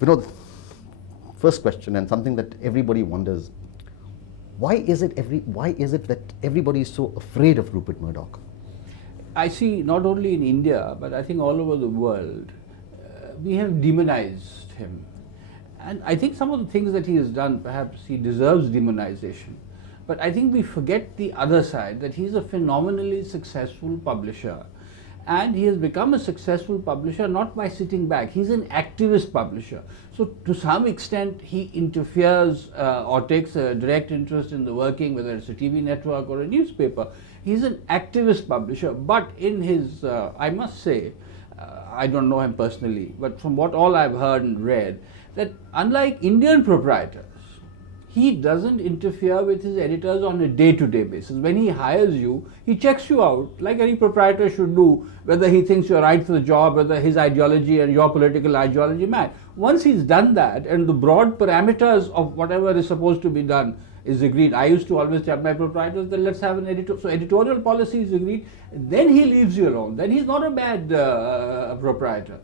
Vinod, first question, and something that everybody wonders: why is it that everybody is so afraid of Rupert Murdoch? I see not only in India, but I think all over the world, we have demonized him. And I think some of the things that he has done, perhaps he deserves demonization. But I think we forget the other side, that he's a phenomenally successful publisher. And he has become a successful publisher not by sitting back. He's an activist publisher. So to some extent, he interferes or takes a direct interest in the working, whether it's a TV network or a newspaper. He's an activist publisher. But in his, I must say, I don't know him personally, but from what all I've heard and read, that unlike Indian proprietors, he doesn't interfere with his editors on a day-to-day basis. When he hires you, he checks you out, like any proprietor should do, whether he thinks you're right for the job, whether his ideology and your political ideology match. Once he's done that, and the broad parameters of whatever is supposed to be done is agreed. I used to always tell my proprietors that let's have an editor. So editorial policy is agreed. Then he leaves you alone. Then he's not a bad proprietor.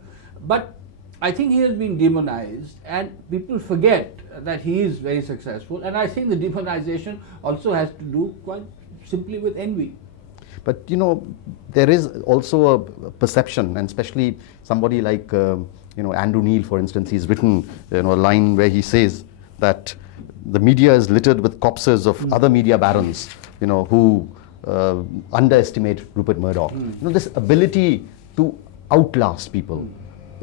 But I think he has been demonized, and people forget that he is very successful. And I think the demonization also has to do quite simply with envy. But you know, there is also a perception, and especially somebody like Andrew Neil, for instance, he's written a line where he says that the media is littered with corpses of other media barons, who underestimate Rupert Murdoch. This ability to outlast people.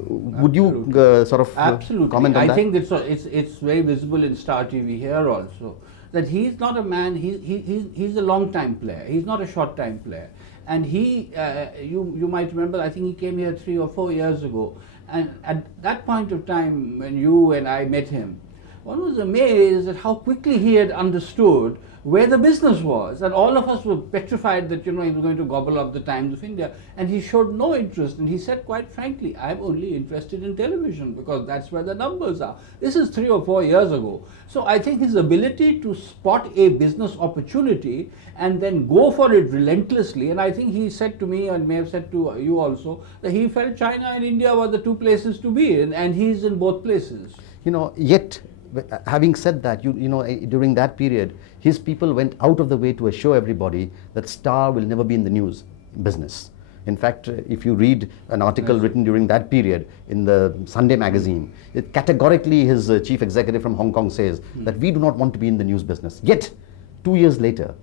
Would you sort of comment on that? I think it's very visible in Star TV here also, that he's not a man, he's a long time player, he's not a short time player. And you might remember, I think he came here 3 or 4 years ago, and at that point of time when you and I met him, one was amazed at how quickly he had understood where the business was, and all of us were petrified that he was going to gobble up the Times of India, and he showed no interest. And he said quite frankly, I'm only interested in television because that's where the numbers are. This is 3 or 4 years ago. So I think his ability to spot a business opportunity and then go for it relentlessly, and I think he said to me, and may have said to you also, that he felt China and India were the 2 places to be in, and he's in both places. Yet having said that, during that period, his people went out of the way to assure everybody that Star will never be in the news business. In fact, if you read an article written during that period in the Sunday magazine, categorically his chief executive from Hong Kong says that we do not want to be in the news business. Yet, 2 years later,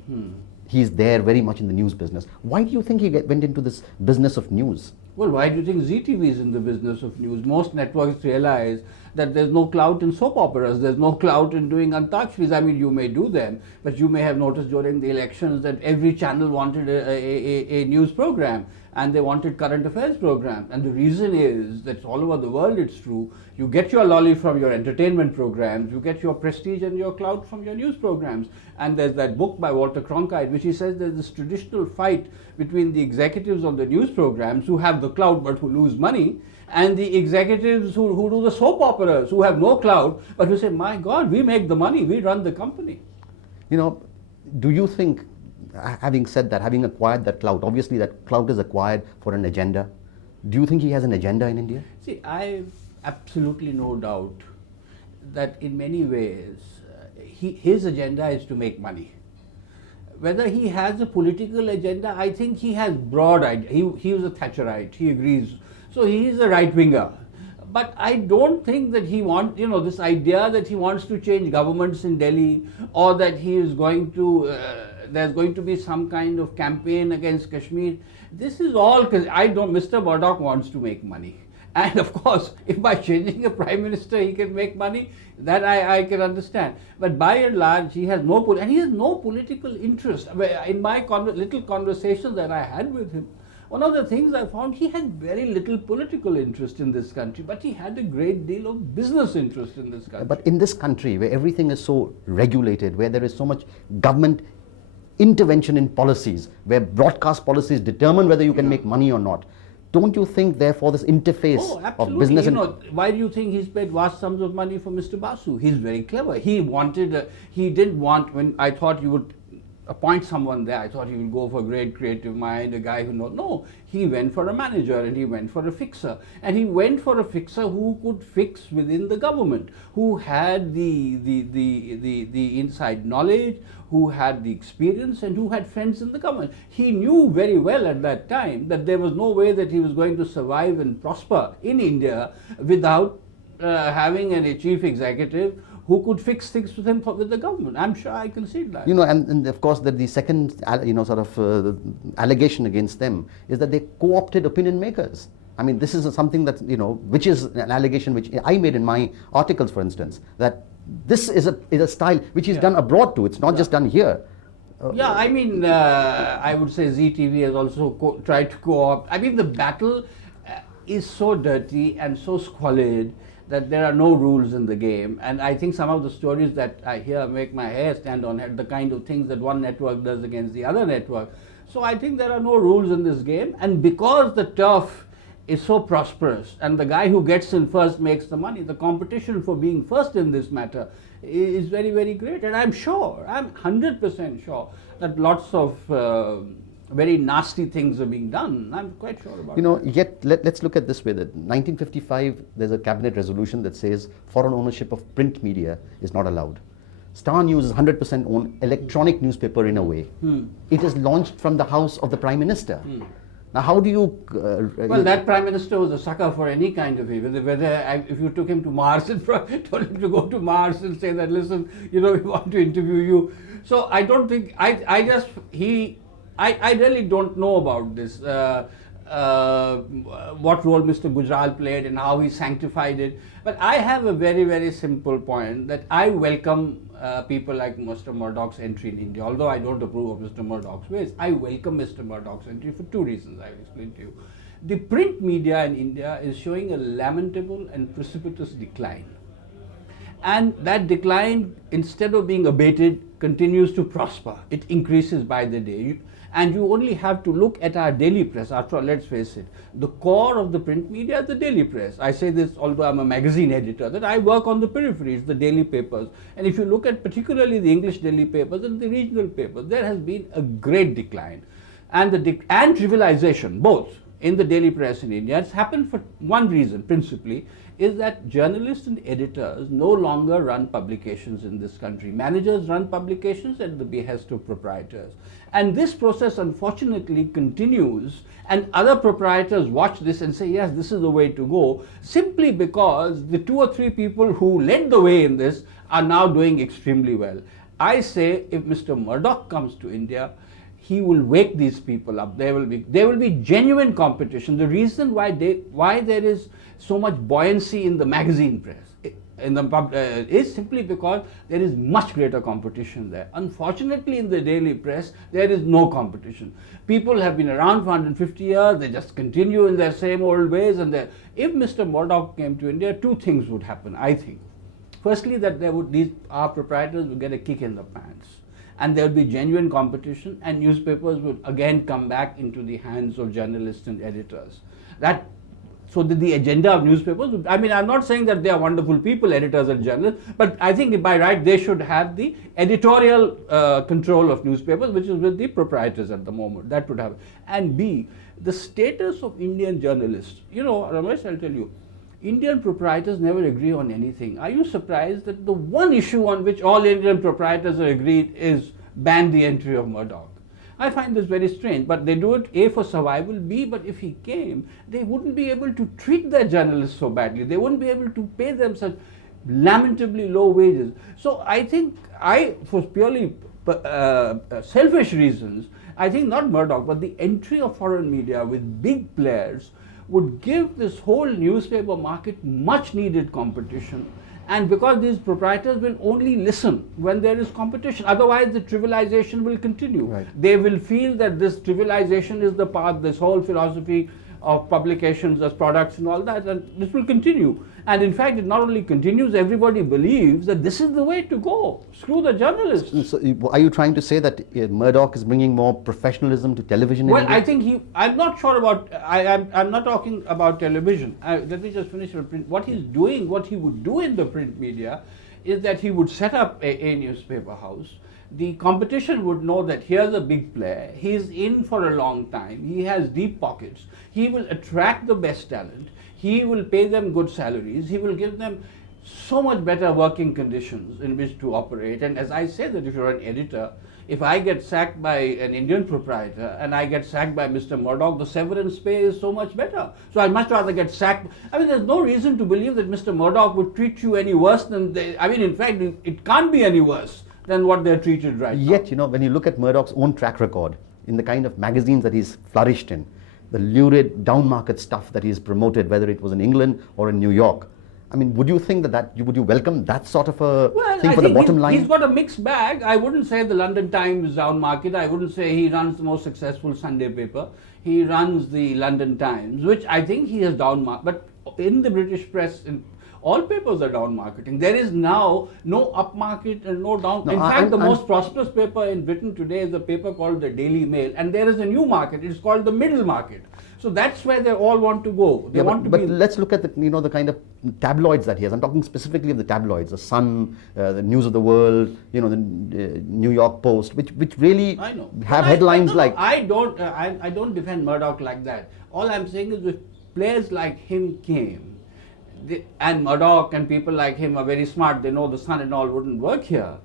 he's there very much in the news business. Why do you think he went into this business of news? Well, why do you think ZTV is in the business of news? Most networks realize that there's no clout in soap operas, there's no clout in doing antakshris. I mean, you may do them, but you may have noticed during the elections that every channel wanted a news program, and they wanted current affairs program. And the reason is that all over the world it's true. You get your lolly from your entertainment programs, you get your prestige and your clout from your news programs. And there's that book by Walter Cronkite, which he says there's this traditional fight between the executives of the news programs who have the clout but who lose money, and the executives who do the soap operas, who have no clout, but who say, my God, we make the money, we run the company. Do you think, having said that, having acquired that clout, obviously that clout is acquired for an agenda, do you think he has an agenda in India? See, I have absolutely no doubt that in many ways, his agenda is to make money. Whether he has a political agenda, I think he has broad idea. He was a Thatcherite, he agrees. So he is a right-winger. But I don't think that he wants, this idea that he wants to change governments in Delhi, or that he is going to, there's going to be some kind of campaign against Kashmir. This is all because Mr. Murdoch wants to make money. And of course, if by changing a prime minister he can make money, that I can understand. But by and large, he has no political interest. In my little conversations that I had with him, one of the things I found, he had very little political interest in this country, but he had a great deal of business interest in this country. But in this country, where everything is so regulated, where there is so much government intervention in policies, where broadcast policies determine whether you can make money or not, don't you think, therefore, this interface of business and... Why do you think he's paid vast sums of money for Mr. Basu? He's very clever. He didn't want, when I thought you would appoint someone there. I thought he would go for a great creative mind, a guy who knows. No, he went for a manager and he went for a fixer. And he went for a fixer who could fix within the government, who had the inside knowledge, who had the experience, and who had friends in the government. He knew very well at that time that there was no way that he was going to survive and prosper in India without having a chief executive who could fix things with him with the government. I'm sure I concede that. And of course that the second, allegation against them is that they co-opted opinion makers. I mean, this is something that, which is an allegation which I made in my articles, for instance, that this is a style which is done abroad too. It's not just done here. I mean, I would say ZTV has also tried to co-opt. I mean, the battle is so dirty and so squalid that there are no rules in the game. And I think some of the stories that I hear make my hair stand on head, the kind of things that one network does against the other network. So I think there are no rules in this game. And because the turf is so prosperous and the guy who gets in first makes the money, the competition for being first in this matter is very, very great. And I'm 100% sure that lots of very nasty things are being done. I'm quite sure about that. Yet let's look at this way, that 1955, there's a cabinet resolution that says foreign ownership of print media is not allowed. Star News is 100% owned electronic newspaper in a way. It is launched from the house of the Prime Minister. Now, how do you... well, that Prime Minister was a sucker for any kind of evil. If you took him to Mars and told him to go to Mars and say that, listen, we want to interview you. So I don't think... I really don't know about this, what role Mr. Gujral played and how he sanctified it. But I have a very, very simple point that I welcome people like Mr. Murdoch's entry in India. Although I don't approve of Mr. Murdoch's ways, I welcome Mr. Murdoch's entry for two reasons I'll explain to you. The print media in India is showing a lamentable and precipitous decline. And that decline, instead of being abated, continues to prosper. It increases by the day. And you only have to look at our daily press. After all, let's face it, the core of the print media is the daily press. I say this although I'm a magazine editor, that I work on the peripheries, the daily papers. And if you look at particularly the English daily papers and the regional papers, there has been a great decline. And and trivialization, both, in the daily press in India. It's happened for one reason, principally, is that journalists and editors no longer run publications in this country. Managers run publications at the behest of proprietors. And this process, unfortunately, continues, and other proprietors watch this and say, yes, this is the way to go, simply because the 2 or 3 people who led the way in this are now doing extremely well. I say, if Mr. Murdoch comes to India, he will wake these people up. There will be genuine competition. The reason why there is so much buoyancy in the magazine press is simply because there is much greater competition there. Unfortunately, in the daily press, there is no competition. People have been around for 150 years. They just continue in their same old ways. And if Mr. Murdoch came to India, 2 things would happen, I think. Firstly, that our proprietors would get a kick in the pants. And there would be genuine competition, and newspapers would again come back into the hands of journalists and editors. So that the agenda of newspapers, I'm not saying that they are wonderful people, editors and journalists, but I think by right they should have the editorial control of newspapers, which is with the proprietors at the moment. That would happen. And B, the status of Indian journalists. Ramesh, I'll tell you, Indian proprietors never agree on anything. Are you surprised that the one issue on which all Indian proprietors are agreed is ban the entry of Murdoch? I find this very strange, but they do it A, for survival, B, but if he came, they wouldn't be able to treat their journalists so badly. They wouldn't be able to pay them such lamentably low wages. So I think for purely selfish reasons, I think not Murdoch, but the entry of foreign media with big players would give this whole newspaper market much needed competition. And because these proprietors will only listen when there is competition, otherwise the trivialization will continue. Right. They will feel that this trivialization is the path, this whole philosophy of publications as products and all that, and this will continue. And in fact, it not only continues, everybody believes that this is the way to go. Screw the journalists. So are you trying to say that Murdoch is bringing more professionalism to television? Well, I think I'm not sure about, I'm not talking about television. Let me just finish with print. What he's doing, what he would do in the print media is that he would set up a newspaper house, the competition would know that here's a big player, he's in for a long time, he has deep pockets, he will attract the best talent, he will pay them good salaries, he will give them so much better working conditions in which to operate. And as I say, that if you're an editor, if I get sacked by an Indian proprietor and I get sacked by Mr. Murdoch, the severance pay is so much better. So I'd much rather get sacked. I mean, there's no reason to believe that Mr. Murdoch would treat you any worse than they, I mean, in fact, it can't be any worse than what they're treated right now. Yet, when you look at Murdoch's own track record, in the kind of magazines that he's flourished in, the lurid down market stuff that he's promoted, whether it was in England or in New York, I mean, would you think would you welcome that sort of a thing for the bottom line? He's got a mixed bag. I wouldn't say the London Times is down market. I wouldn't say he runs the most successful Sunday paper. He runs the London Times, which I think he has down market. But in the British press, all papers are down marketing. There is now no up market and no down. In fact, the most prosperous paper in Britain today is a paper called the Daily Mail, and there is a new market. It's called the middle market. So that's where they all want to go. They want to but let's look at the kind of tabloids that he has. I'm talking specifically of the tabloids, the Sun, the News of the World, the New York Post, which really have headlines like. I don't defend Murdoch like that. All I'm saying is if players like him came, and Murdoch and people like him are very smart, they know the Sun and all wouldn't work here.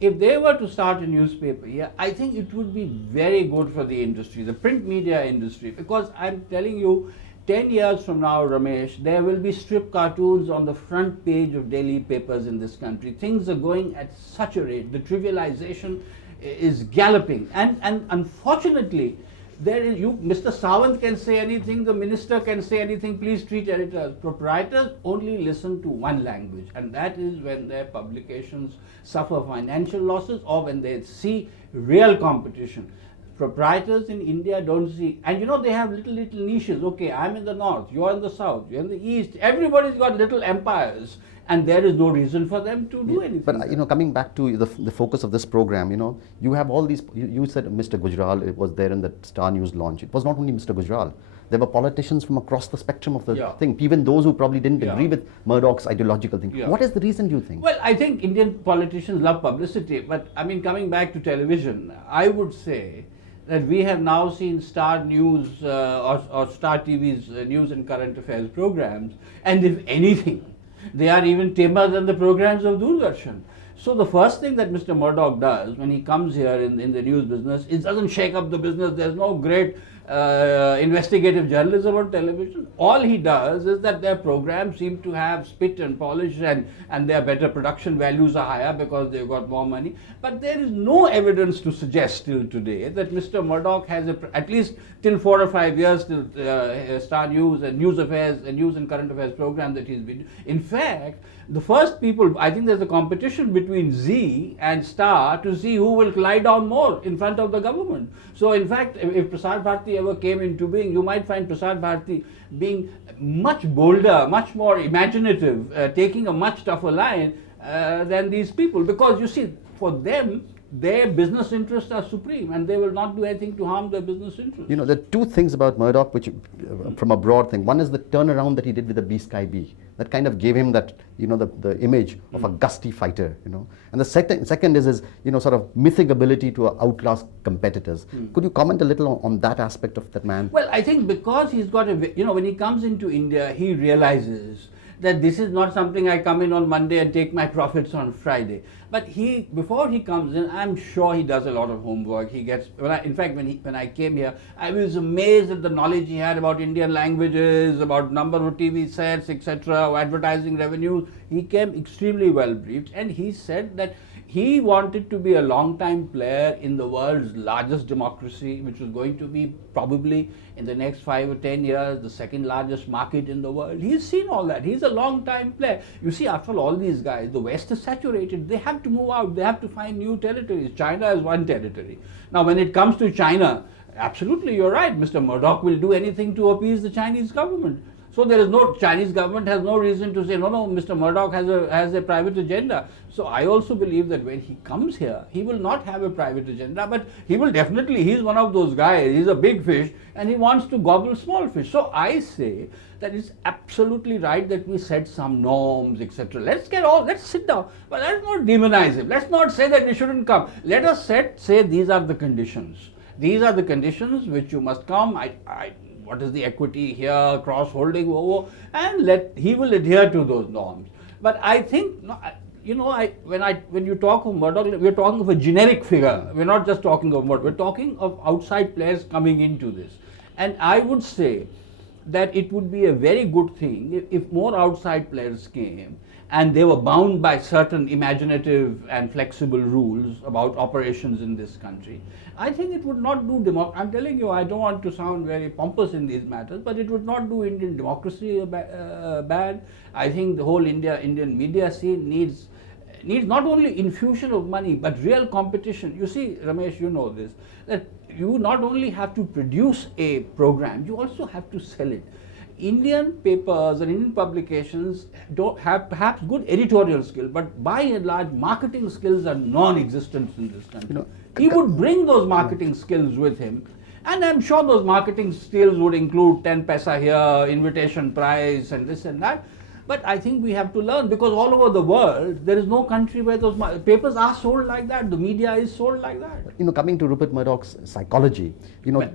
If they were to start a newspaper here, I think it would be very good for the industry, the print media industry, because I'm telling you, 10 years from now, Ramesh, there will be strip cartoons on the front page of daily papers in this country. Things are going at such a rate. The trivialization is galloping. And unfortunately, Mr. Sawant can say anything, the minister can say anything, please treat editors. Proprietors only listen to one language, and that is when their publications suffer financial losses or when they see real competition. Proprietors in India don't see, and they have little niches. Okay, I'm in the north, you're in the south, you're in the east. Everybody's got little empires, and there is no reason for them to do anything. But coming back to the focus of this program, you have all these. You said Mr. Gujral, it was there in the Star News launch. It was not only Mr. Gujral. There were politicians from across the spectrum of the thing, even those who probably didn't agree with Murdoch's ideological thing. What is the reason, do you think? Well, I think Indian politicians love publicity, but I mean, coming back to television, I would say that we have now seen Star News or Star TV's news and current affairs programs, and if anything, they are even tamer than the programs of Doordarshan. So the first thing that Mr. Murdoch does when he comes here in the news business is doesn't shake up the business. There's no great investigative journalism on television. All he does is that their programs seem to have spit and polish, and their better production values are higher because they've got more money. But there is no evidence to suggest till today that Mr. Murdoch has at least till 4 or 5 years till Star News and News Affairs and News and Current Affairs program that he's been. In fact, the first people, I think there's a competition between Z and Star to see who will lie down more in front of the government. So in fact, if Prasar Bharati ever came into being, you might find Prasar Bharati being much bolder, much more imaginative, taking a much tougher line than these people. Because you see, for them, their business interests are supreme, and they will not do anything to harm their business interests. There are two things about Murdoch, which, from a broad thing. One is the turnaround that he did with the B Sky B. That kind of gave him that, the image of a gusty fighter, And the second is his, sort of mythic ability to outlast competitors. Could you comment a little on that aspect of that man? Well, I think because he's got when he comes into India, he realizes that this is not something I come in on Monday and take my profits on Friday. But before he comes in, I'm sure he does a lot of homework. He gets, in fact, when I came here, I was amazed at the knowledge he had about Indian languages, about number of TV sets, etc., advertising revenues. He came extremely well briefed, and he said that he wanted to be a long-time player in the world's largest democracy, which was going to be probably in the next 5 or 10 years the second largest market in the world. He's seen all that. He's a long-time player. You see, after all these guys, the West is saturated. They have to move out. They have to find new territories. China is one territory. Now, when it comes to China, absolutely, you're right. Mr. Murdoch will do anything to appease the Chinese government. So there is no, Chinese government has no reason to say, no, Mr. Murdoch has a private agenda. So I also believe that when he comes here, he will not have a private agenda, but he will definitely, he's one of those guys, he's a big fish and he wants to gobble small fish. So I say that it's absolutely right that we set some norms, etc. Let's sit down, but let's not demonize him. Let's not say that he shouldn't come. Let us say these are the conditions. These are the conditions which you must come. What is the equity here, cross-holding, and he will adhere to those norms. But I think, when you talk of Murdoch, we're talking of a generic figure. We're not just talking of Murdoch. We're talking of outside players coming into this. And I would say that it would be a very good thing if more outside players came and they were bound by certain imaginative and flexible rules about operations in this country. I think it would not do I'm telling you, I don't want to sound very pompous in these matters, but it would not do Indian democracy bad. I think the whole Indian media scene needs not only infusion of money, but real competition. You see, Ramesh, you know this, that you not only have to produce a program, you also have to sell it. Indian papers and Indian publications don't have perhaps good editorial skill, but by and large, marketing skills are non-existent in this country. He would bring those marketing skills with him, and I'm sure those marketing skills would include 10 paisa here, invitation price, and this and that. But I think we have to learn, because all over the world, there is no country where those papers are sold like that. The media is sold like that. Coming to Rupert Murdoch's psychology,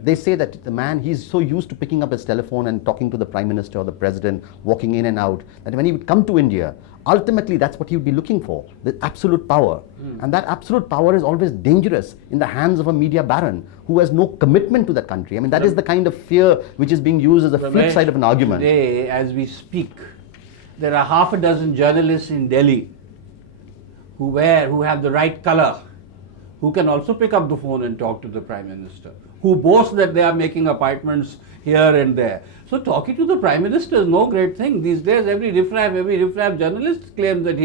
they say that the man, he's so used to picking up his telephone and talking to the Prime Minister or the President, walking in and out, that when he would come to India, ultimately that's what he would be looking for, the absolute power. And that absolute power is always dangerous in the hands of a media baron who has no commitment to that country. I mean, that is the kind of fear which is being used as a flip side of an argument. Today, as we speak, there are half a dozen journalists in Delhi who have the right color, who can also pick up the phone and talk to the Prime Minister, who boast that they are making appointments here and there. So talking to the Prime Minister is no great thing. These days, every riffraff journalist claims that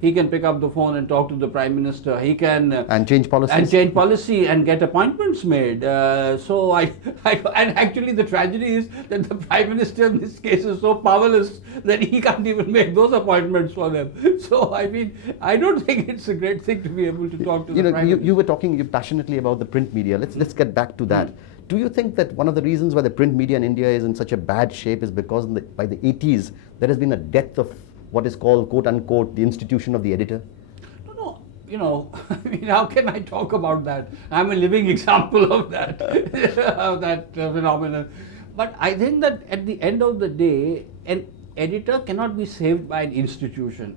he can pick up the phone and talk to the Prime Minister. He can and change policies. And change policy and get appointments made. And actually the tragedy is that the Prime Minister in this case is so powerless that he can't even make those appointments for them. So I mean, I don't think it's a great thing to be able to talk to the Prime Minister. You were talking passionately about the print media. Let's get back to that. Do you think that one of the reasons why the print media in India is in such a bad shape is because by the 80s there has been a death of what is called, quote unquote, the institution of the editor? No, I mean, how can I talk about that? I'm a living example of that, of that phenomenon. But I think that at the end of the day, an editor cannot be saved by an institution.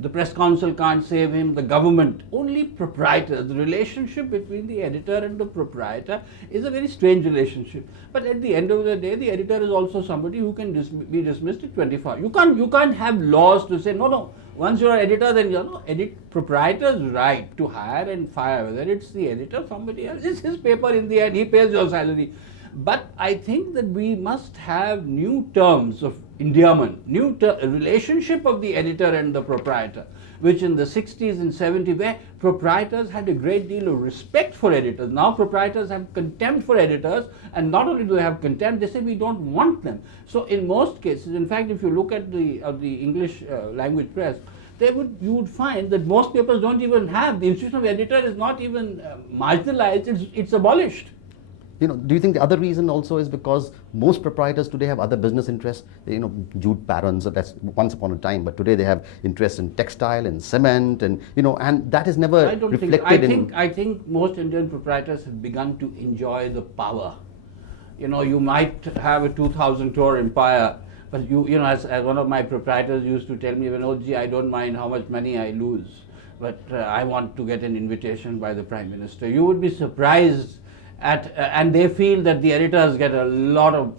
The press council can't save him, the government, only proprietors. The relationship between the editor and the proprietor is a very strange relationship. But at the end of the day, the editor is also somebody who can be dismissed at 24. You can't have laws to say, no, once you're an editor, then proprietor's right to hire and fire, whether it's the editor or somebody else. It's his paper in the end, he pays your salary. But I think that we must have new terms of endearment, relationship of the editor and the proprietor, which in the 60s and 70s, where proprietors had a great deal of respect for editors. Now proprietors have contempt for editors, and not only do they have contempt, they say we don't want them. So in most cases, in fact, if you look at the English language press, you would find that most papers don't even have, the institution of editor is not even marginalized, it's abolished. Do you think the other reason also is because most proprietors today have other business interests? Jute barons, that's once upon a time, but today they have interests in textile and cement, and and that is never reflected. I think most Indian proprietors have begun to enjoy the power. You might have a 2,000 crore empire, but as one of my proprietors used to tell me, Vinod, I don't mind how much money I lose, but I want to get an invitation by the Prime Minister. You would be surprised and they feel that the editors get a lot of,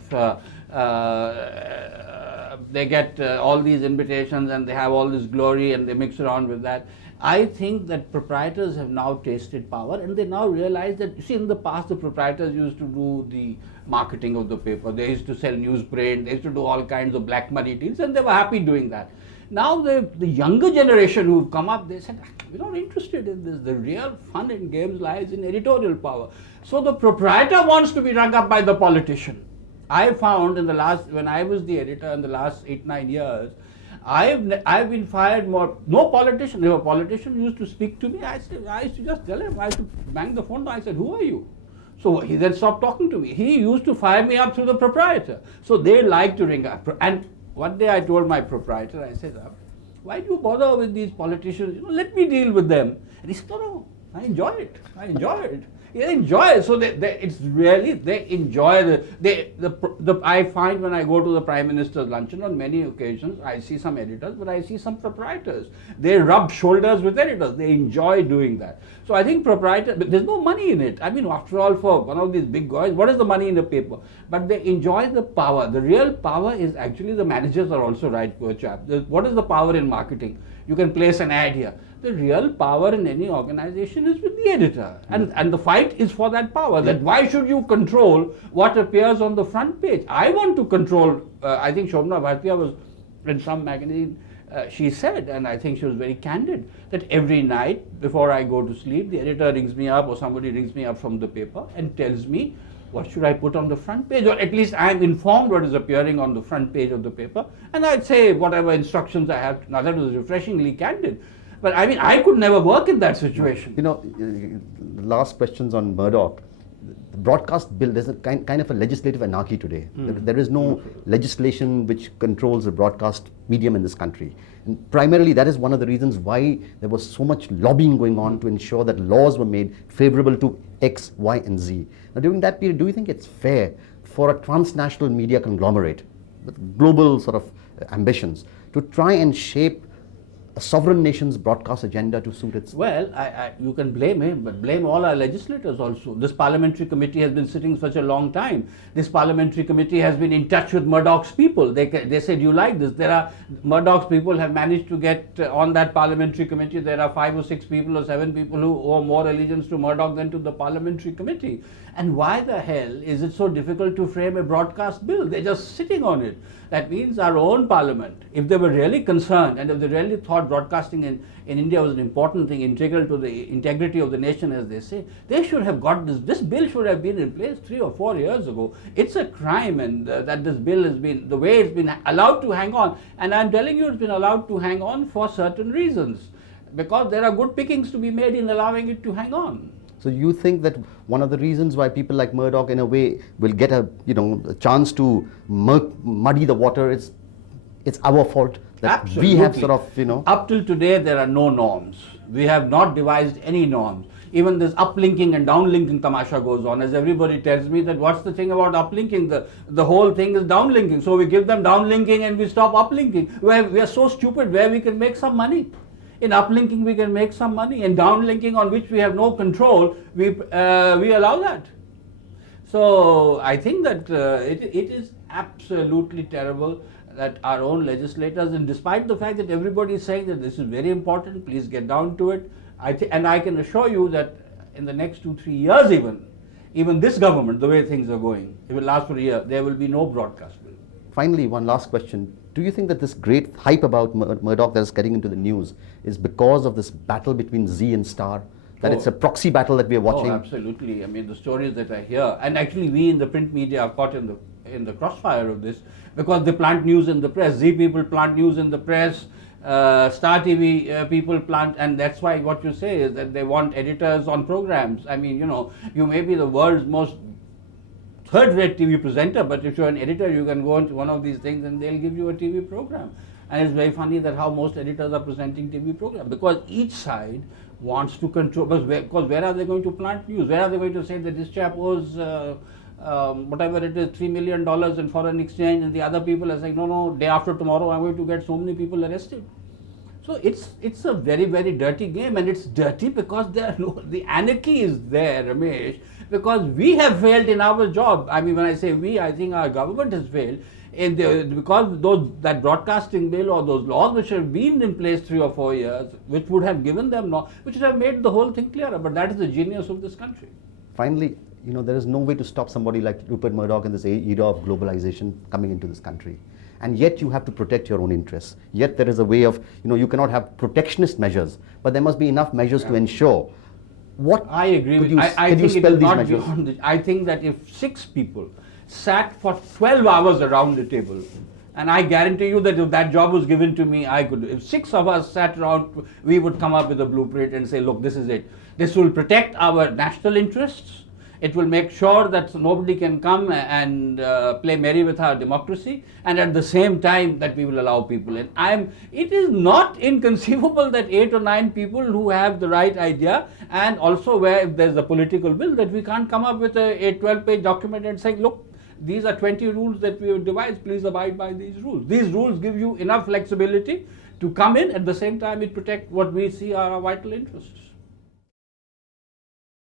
they get all these invitations and they have all this glory and they mix around with that. I think that proprietors have now tasted power, and they now realize that, you see, in the past the proprietors used to do the marketing of the paper. They used to sell newsprint, they used to do all kinds of black money deals, and they were happy doing that. Now the younger generation who've come up, they said, we're not interested in this. The real fun in games lies in editorial power. So the proprietor wants to be rung up by the politician. I found in the last, when I was the editor in the last 8-9 years, I've been fired more. No politician. If a politician used to speak to me, I used to just tell him. I used to bang the phone. I said, "Who are you?" So he then stopped talking to me. He used to fire me up through the proprietor. So they like to ring up. And one day I told my proprietor, I said, "Why do you bother with these politicians? You know, let me deal with them." And he said, "No, I enjoy it. I enjoy it." They enjoy it. So it's really, they enjoy I find when I go to the Prime Minister's luncheon on many occasions, I see some editors, but I see some proprietors. They rub shoulders with editors. They enjoy doing that. So I think proprietor, but there's no money in it. I mean, after all, for one of these big guys, what is the money in the paper? But they enjoy the power. The real power is actually, the managers are also right, poor chap. What is the power in marketing? You can place an ad here. The real power in any organization is with the editor. And the fight is for that power. That why should you control what appears on the front page? I want to control, I think Shobna Bhartiya was in some magazine, she said, and I think she was very candid, that every night before I go to sleep, the editor rings me up or somebody rings me up from the paper and tells me, what should I put on the front page? Or at least I am informed what is appearing on the front page of the paper. And I'd say whatever instructions I have. Now that was refreshingly candid. But I mean, I could never work in that situation. You know, the last questions on Murdoch. The broadcast bill, there's a kind of a legislative anarchy today. There is no legislation which controls the broadcast medium in this country. And primarily that is one of the reasons why there was so much lobbying going on to ensure that laws were made favorable to X, Y, and Z. Now during that period, do you think it's fair for a transnational media conglomerate with global sort of ambitions to try and shape a sovereign nation's broadcast agenda to suit its... Well, you can blame him, but blame all our legislators also. This parliamentary committee has been sitting such a long time. This parliamentary committee has been in touch with Murdoch's people. They said, you like this. Murdoch's people have managed to get on that parliamentary committee. There are 5 or 6 people or 7 people who owe more allegiance to Murdoch than to the parliamentary committee. And why the hell is it so difficult to frame a broadcast bill? They're just sitting on it. That means our own parliament, if they were really concerned and if they really thought broadcasting in India was an important thing, integral to the integrity of the nation, as they say, they should have got this. This bill should have been in place 3 or 4 years ago. It's a crime, and that this bill has been, the way it's been allowed to hang on. And I'm telling you, it's been allowed to hang on for certain reasons, because there are good pickings to be made in allowing it to hang on. So you think that one of the reasons why people like Murdoch, in a way, will get a chance to muddy the water, it's our fault that Absolutely. We have sort of, Up till today, there are no norms. We have not devised any norms. Even this uplinking and downlinking tamasha goes on. As everybody tells me that what's the thing about uplinking? The whole thing is downlinking. So we give them downlinking and we stop uplinking. We are so stupid where we can make some money. In uplinking we can make some money. In downlinking, on which we have no control, we allow that. So I think that it is absolutely terrible that our own legislators, and despite the fact that everybody is saying that this is very important, please get down to it, and I can assure you that in the next 2-3 years even this government, the way things are going, it will last for a year, there will be no broadcast bill. Finally, one last question. Do you think that this great hype about Murdoch that is getting into the news is because of this battle between Z and Star? That it's a proxy battle that we are watching? Oh, absolutely. I mean, the stories that I hear, and actually we in the print media are caught in the crossfire of this, because they plant news in the press. Z people plant news in the press, Star TV people plant, and that's why what you say is that they want editors on programs. I mean, you may be the world's most third-rate TV presenter, but if you're an editor, you can go into one of these things and they'll give you a TV program. And it's very funny that how most editors are presenting TV programs, because each side wants to control, because where are they going to plant news? Where are they going to say that this chap owes whatever it is, $3 million in foreign exchange, and the other people are saying, no, day after tomorrow I'm going to get so many people arrested. So it's a very, very dirty game, and it's dirty because the anarchy is there, Ramesh, because we have failed in our job. I mean, when I say we, I think our government has failed. Because that broadcasting bill or those laws which have been in place 3 or 4 years, which would have given them which would have made the whole thing clearer. But that is the genius of this country. Finally, there is no way to stop somebody like Rupert Murdoch in this era of globalization coming into this country. And yet you have to protect your own interests. Yet there is a way of, you cannot have protectionist measures, but there must be enough measures to ensure. What I agree with you. I think it is not beyond. I think that if 6 people sat for 12 hours around the table. And I guarantee you that if that job was given to me, I could. If 6 of us sat around, we would come up with a blueprint and say, look, this is it. This will protect our national interests. It will make sure that nobody can come and play merry with our democracy, and at the same time that we will allow people in. It is not inconceivable that 8 or 9 people who have the right idea, and also where if there's a political will, that we can't come up with a 12-page document and say, look, these are 20 rules that we have devised, please abide by these rules. These rules give you enough flexibility to come in, at the same time it protects what we see are our vital interests.